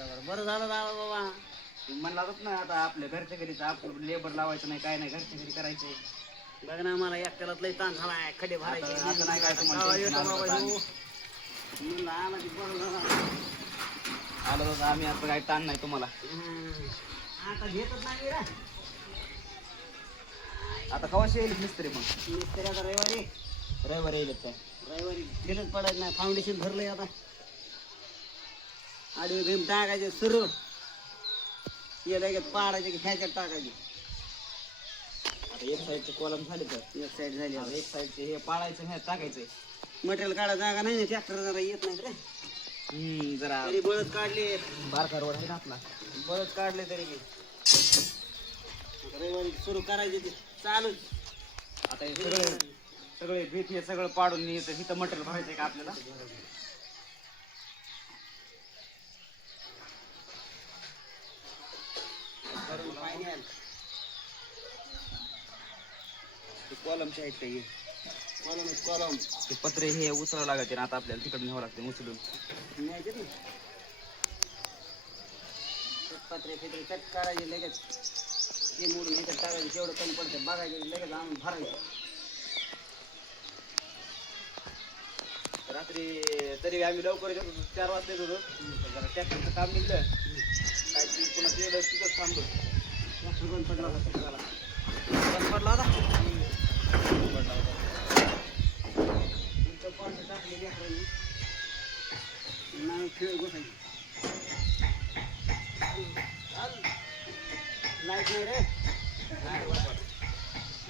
बरं झालं दादा बाबा. म्हणला होत ना आता आपल्या घरच्या घरीच आपलं लेबर लावायचं नाही काय नाही घरच्या घरी करायचंय. बघ ना मला एकट्यालाच लय ताण झालाय खडे भरायचे. आता नाही काय तुम्हाला टेन्शन आलं बाबा होतं. ह्यो. म्हणलं आला की बरं झालं. आलं होतं आम्ही आता काय ताण नाही तुम्हाला. आता घेतच नाही रे. आता कवाशी येईल मिस्त्री मग मिस्त्री आता रविवारी येईल काय रविवारी गेलंच पडायचं नाही. फाउंडेशन भरलंय आता. आडवे घेऊन टाकायचे सुरू. ये लगेच पाडायचे की ह्याच्यात टाकायचे. आता एक साईडचे कॉलम झाले तर एक साईड झाली आता एक साईडचे हे पाळायचं हे टाकायचंय. मटेरियल काढा जागा नाही ना. ट्रॅक्टर जरा येत नाही रे. जरा तरी बळद काढले. बारका रोड आहे ना आपला. बळद काढले तरी की रविवारी सुरू करायचे ते चालूच. आता हे सगळे भीत हे सगळं पाडून इथं मटेरियल भरायचंय का आपल्याला. कॉलमचे आहेत काही कॉलम ते पत्रे हे उचलावं लागते ना आता आपल्याला तिकडे न्यावं लागते उचलून. न्यायचे ना. पत्रे फित्रे कट काढायचे लगेच. ते मोडून इथं टाकायचे. जेवढं कमी पडतं बघायचे लगेच आणून भरायचं. रात्री तरी आम्ही लवकर येत होतो 4 वाजता येत होतो. जरा ट्रॅक्टरचं काम निघलं काय ती पुन्हा तिकडं तिथंच थांबलो. ट्रॅक्टर बंद पडला होता सगळ्याला. बंद पडला होता पडला होता. तुमचं पाणी टाकलेली लेकरांनी. नाही खेळ बसायची. लाईट नाही रे.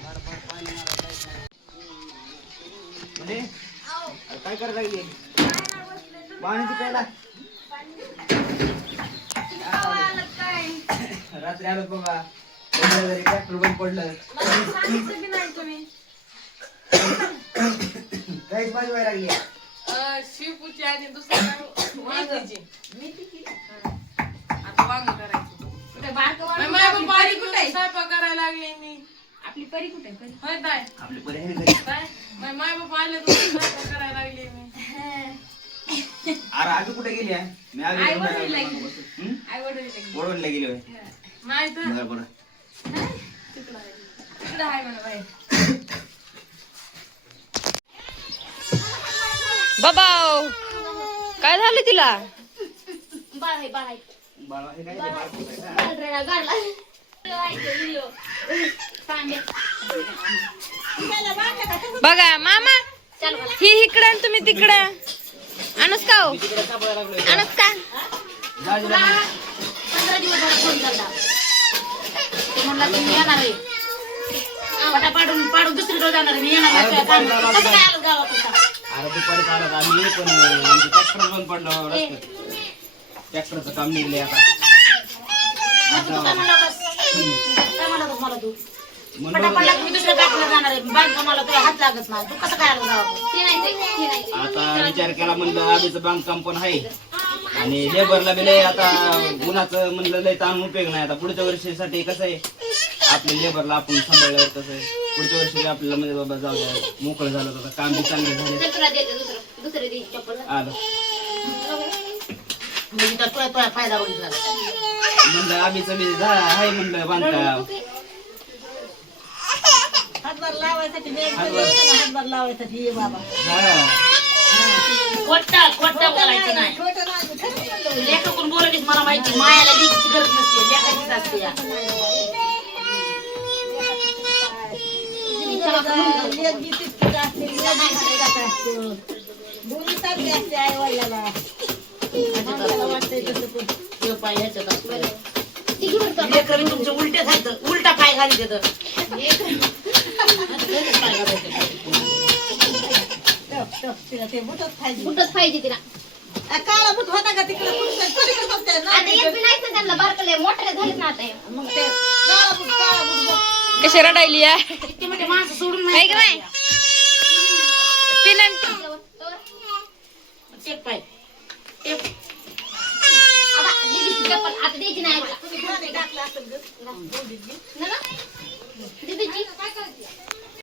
भरभर पाणी मारा लाईट नाही. म्हणजे अरे काय करायला लागली पाण्याची प्यायला. रात्री आलो बाबा ट्रॅक्टर बंद पडलं. काहीच माझी व्हायला लागली. शिवपूची आणि दुसरं मेथीची. आता वांग करायचं. स्वयंपाक करायला लागले मी. आपली परी कुठे परी होय ताय आपली पर्याय काय माय बाबा आले तर स्वयंपाक करायला लागले मी. अरे आधी कुठे गेली आहे मी आधी आई वडील वडवणला गेली होय. नाही तर बरं बरं तिकडं आहे म्हणा बाई. बाबा काय झालं तिला. बाळ आहे बाळ आहे. बाळा हे काय ते बाळ कुठे आहे का? गाडला बघा मामा ही इकडं आणि तुम्ही तिकडं. आणूस का हो? मी तिकडे सापडायला लागलोय. आणूस का. जाऊ दे ना. 15 दिवस झाला फोन झाला. तो म्हणला तुम्ही येणार आहे. पाडून दुसरीकडे जाणार आहे. मी येणार नाही. कसं काय आलं गावाकडचा. अरे दुपारी आला आम्ही पण आमचं ट्रॅक्टर बंद पडलं रस्त्यात. ट्रॅक्टरचं काम निघले आता. काय म्हणला बस. काय म्हणला बस मला तू. म्हणलं पटापट मी दुसऱ्या गाठला जाणार आहे. बांधकामाला तुला हात लागत नाही. तू कसं काय आलं गावाकडे. ते नाही आता विचार केला म्हणलं आधीचं बांधकाम पण आहे आणि लेबरला बी लय आता उन्हाचं म्हणलं लय ताण उपयोग नाही. आता पुढच्या वर्षीसाठी कसं आहे आपल्या लेबरला आपण सांभाळल्यावर कसं आहे पुढच्या वर्षी आपल्याला म्हणजे बाबा जाऊ द्या मोकळं झालं तर काम बी चांगले झाले. तुला देते दुसरं दे चप्पल. आलं म्हणजे तर तुला फायदा बघितला. म्हणलं आम्हीच बी आहे म्हणलं बांधकाम. हातभार लावायसाठी हातभार लावायसाठी ये बाबा. खोटा बोलायचं नाही. लेखकून बोलायचं मला माहिती. मायाला लिहायची गरज नसते. लेखाचीच असते या. तुमचं उलटे खायचं. उलटा पाय घाली देत. बुटच पाहिजे तिला. काळा बुट होता का तिकडे. आता एक बी नाही त्यांना बारकले मोठे झाले ना आता. मग ते काळा बुट कशी रडायली ते म्हणजे माणसं सोडून नाही का नाही. पिन टेप पाय टेप. आता द्यायची नाही टाकलं असेल ना.